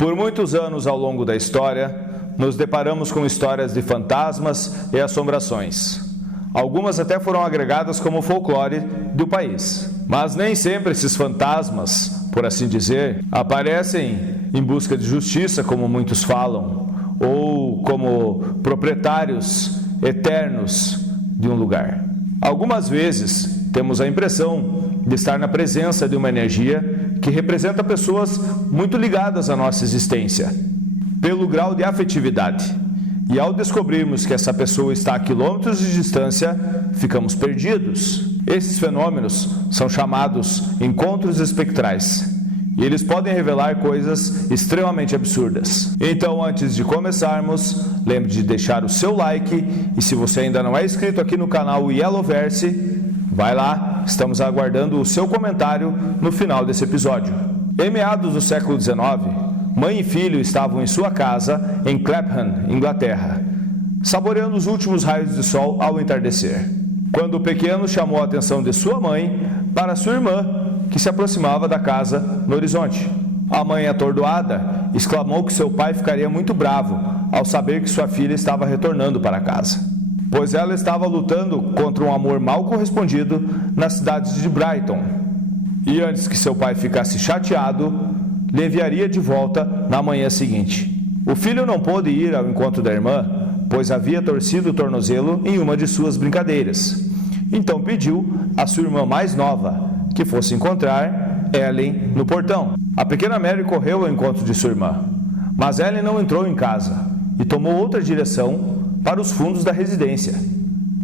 Por muitos anos ao longo da história, nos deparamos com histórias de fantasmas e assombrações. Algumas até foram agregadas como folclore do país. Mas nem sempre esses fantasmas, por assim dizer, aparecem em busca de justiça, como muitos falam, ou como proprietários eternos de um lugar. Algumas vezes temos a impressão de estar na presença de uma energia que representa pessoas muito ligadas à nossa existência, pelo grau de afetividade. E ao descobrirmos que essa pessoa está a quilômetros de distância, ficamos perdidos. Esses fenômenos são chamados encontros espectrais. E eles podem revelar coisas extremamente absurdas. Então, antes de começarmos, lembre de deixar o seu like. E se você ainda não é inscrito aqui no canal Yellowverse, vai lá, estamos aguardando o seu comentário no final desse episódio. Em meados do século XIX, mãe e filho estavam em sua casa em Clapham, Inglaterra, saboreando os últimos raios de sol ao entardecer, quando o pequeno chamou a atenção de sua mãe para sua irmã, que se aproximava da casa no horizonte. A mãe, atordoada, exclamou que seu pai ficaria muito bravo ao saber que sua filha estava retornando para casa, pois ela estava lutando contra um amor mal correspondido na cidade de Brighton, e antes que seu pai ficasse chateado, lhe enviaria de volta na manhã seguinte. O filho não pôde ir ao encontro da irmã, pois havia torcido o tornozelo em uma de suas brincadeiras. Então pediu à sua irmã mais nova que fosse encontrar Ellen no portão. A pequena Mary correu ao encontro de sua irmã, mas Ellen não entrou em casa e tomou outra direção para os fundos da residência.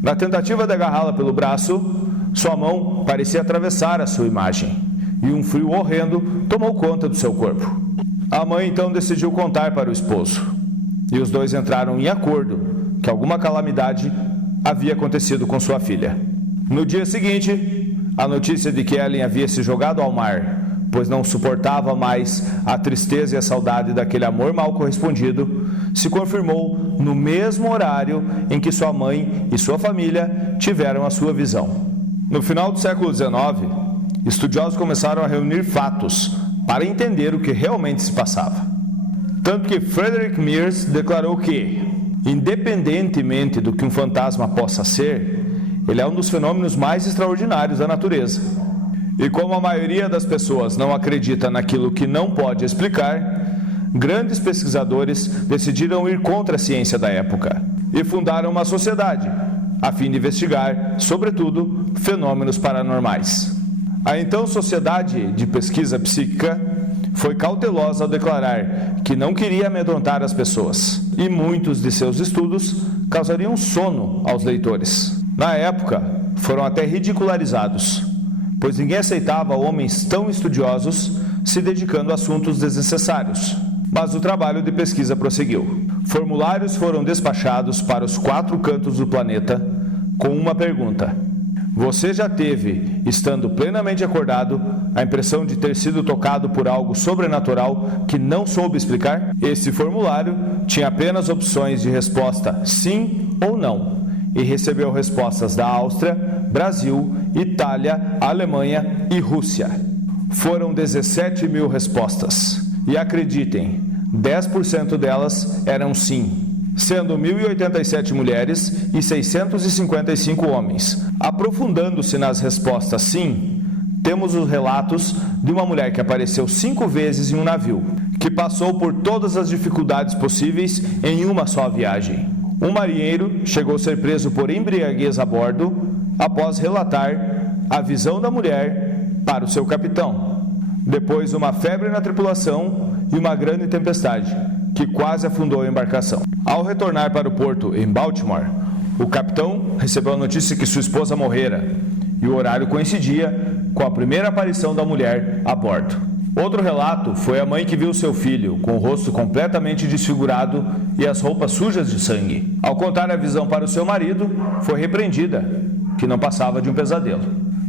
Na tentativa de agarrá-la pelo braço, sua mão parecia atravessar a sua imagem, e um frio horrendo tomou conta do seu corpo. A mãe então decidiu contar para o esposo, e os dois entraram em acordo que alguma calamidade havia acontecido com sua filha. No dia seguinte, a notícia de que Ellen havia se jogado ao mar, pois não suportava mais a tristeza e a saudade daquele amor mal correspondido, se confirmou no mesmo horário em que sua mãe e sua família tiveram a sua visão. No final do século XIX, estudiosos começaram a reunir fatos para entender o que realmente se passava. Tanto que Frederick Mears declarou que, independentemente do que um fantasma possa ser, ele é um dos fenômenos mais extraordinários da natureza. E como a maioria das pessoas não acredita naquilo que não pode explicar, grandes pesquisadores decidiram ir contra a ciência da época e fundaram uma sociedade, a fim de investigar, sobretudo, fenômenos paranormais. A então Sociedade de Pesquisa Psíquica foi cautelosa ao declarar que não queria amedrontar as pessoas, e muitos de seus estudos causariam sono aos leitores. Na época, foram até ridicularizados, pois ninguém aceitava homens tão estudiosos se dedicando a assuntos desnecessários. Mas o trabalho de pesquisa prosseguiu. Formulários foram despachados para os 4 cantos do planeta com uma pergunta: você já teve, estando plenamente acordado, a impressão de ter sido tocado por algo sobrenatural que não soube explicar? Esse formulário tinha apenas opções de resposta sim ou não, e recebeu respostas da Áustria, Brasil, Itália, Alemanha e Rússia. Foram 17 mil respostas, e acreditem, 10% delas eram sim, sendo 1.087 mulheres e 655 homens. Aprofundando-se nas respostas sim, temos os relatos de uma mulher que apareceu 5 vezes em um navio, que passou por todas as dificuldades possíveis em uma só viagem. Um marinheiro chegou a ser preso por embriaguez a bordo após relatar a visão da mulher para o seu capitão. Depois, uma febre na tripulação e uma grande tempestade, que quase afundou a embarcação. Ao retornar para o porto em Baltimore, o capitão recebeu a notícia que sua esposa morrera, e o horário coincidia com a primeira aparição da mulher a bordo. Outro relato foi a mãe que viu seu filho com o rosto completamente desfigurado e as roupas sujas de sangue. Ao contar a visão para o seu marido, foi repreendida, que não passava de um pesadelo.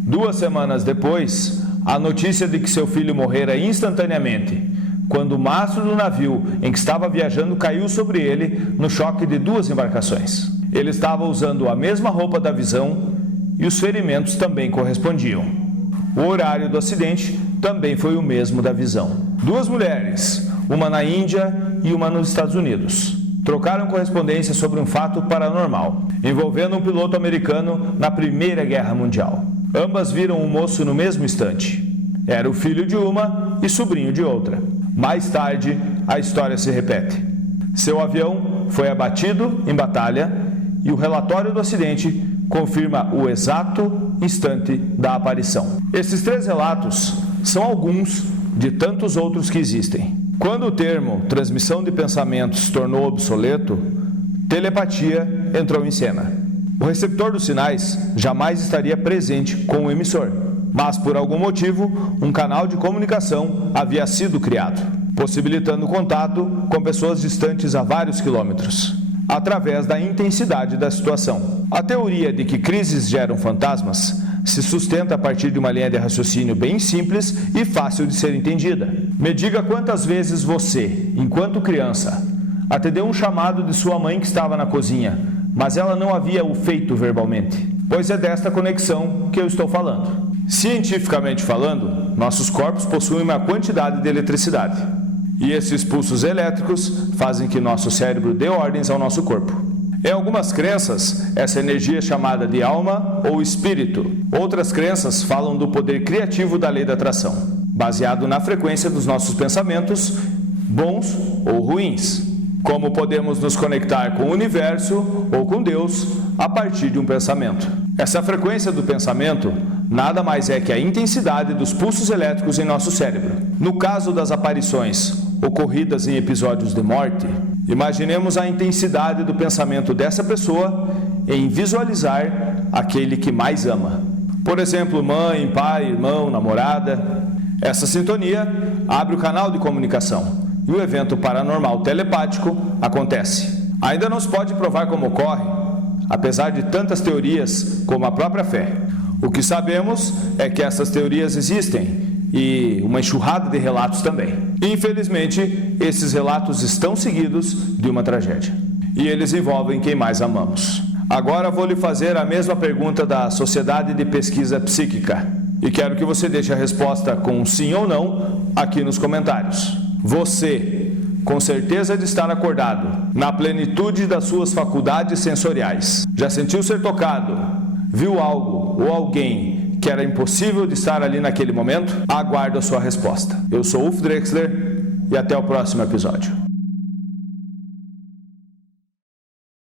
2 semanas depois, a notícia de que seu filho morrera instantaneamente, quando o mastro do navio em que estava viajando caiu sobre ele no choque de 2 embarcações. Ele estava usando a mesma roupa da visão e os ferimentos também correspondiam. O horário do acidente também foi o mesmo da visão. 2 mulheres, uma na Índia e uma nos Estados Unidos. Trocaram correspondência sobre um fato paranormal, envolvendo um piloto americano na Primeira Guerra Mundial. Ambas viram o moço no mesmo instante. Era o filho de uma e sobrinho de outra. Mais tarde, a história se repete. Seu avião foi abatido em batalha e o relatório do acidente confirma o exato instante da aparição. Esses 3 relatos são alguns de tantos outros que existem. Quando o termo transmissão de pensamentos se tornou obsoleto, telepatia entrou em cena. O receptor dos sinais jamais estaria presente com o emissor, mas por algum motivo, um canal de comunicação havia sido criado, possibilitando contato com pessoas distantes a vários quilômetros, através da intensidade da situação. A teoria de que crises geram fantasmas se sustenta a partir de uma linha de raciocínio bem simples e fácil de ser entendida. Me diga quantas vezes você, enquanto criança, atendeu um chamado de sua mãe que estava na cozinha, mas ela não havia o feito verbalmente. Pois é desta conexão que eu estou falando. Cientificamente falando, nossos corpos possuem uma quantidade de eletricidade, e esses pulsos elétricos fazem que nosso cérebro dê ordens ao nosso corpo. Em algumas crenças, essa energia é chamada de alma ou espírito. Outras crenças falam do poder criativo da lei da atração, baseado na frequência dos nossos pensamentos, bons ou ruins. Como podemos nos conectar com o universo ou com Deus a partir de um pensamento. Essa frequência do pensamento nada mais é que a intensidade dos pulsos elétricos em nosso cérebro. No caso das aparições ocorridas em episódios de morte, imaginemos a intensidade do pensamento dessa pessoa em visualizar aquele que mais ama. Por exemplo, mãe, pai, irmão, namorada. Essa sintonia abre o canal de comunicação e o evento paranormal telepático acontece. Ainda não se pode provar como ocorre, apesar de tantas teorias como a própria fé. O que sabemos é que essas teorias existem e uma enxurrada de relatos também. Infelizmente, esses relatos estão seguidos de uma tragédia. E eles envolvem quem mais amamos. Agora vou lhe fazer a mesma pergunta da Sociedade de Pesquisa Psíquica. E quero que você deixe a resposta com sim ou não aqui nos comentários. Você, com certeza de estar acordado, na plenitude das suas faculdades sensoriais, já sentiu ser tocado, viu algo ou alguém que era impossível de estar ali naquele momento? Aguardo a sua resposta. Eu sou Ulf Drexler e até o próximo episódio.